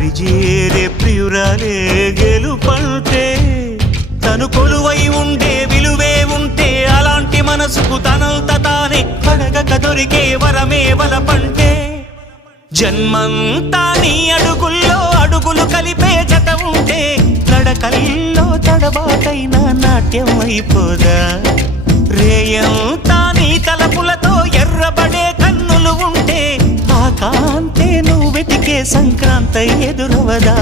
దరిజేరే ప్రియురాలే గెలుపంటే తను కొలువై ఉండే విలువే ఉంటే అలాంటి మనసుకు తనంత తానే అడగక దొరికే వరమే వలపంటే జన్మంతా నీ అడుగుల్లో అడుగులు కలిపే జత ఉంటే నడకల్లో తడబాటైనా నాట్యం అయిపోదా రేయంతా నీ తలపులతో ఎర్రబడే కన్నులు ఉంటే ఆ కాంతే నువ్వు వెతికే సంక్రాంతి ఎదురవదా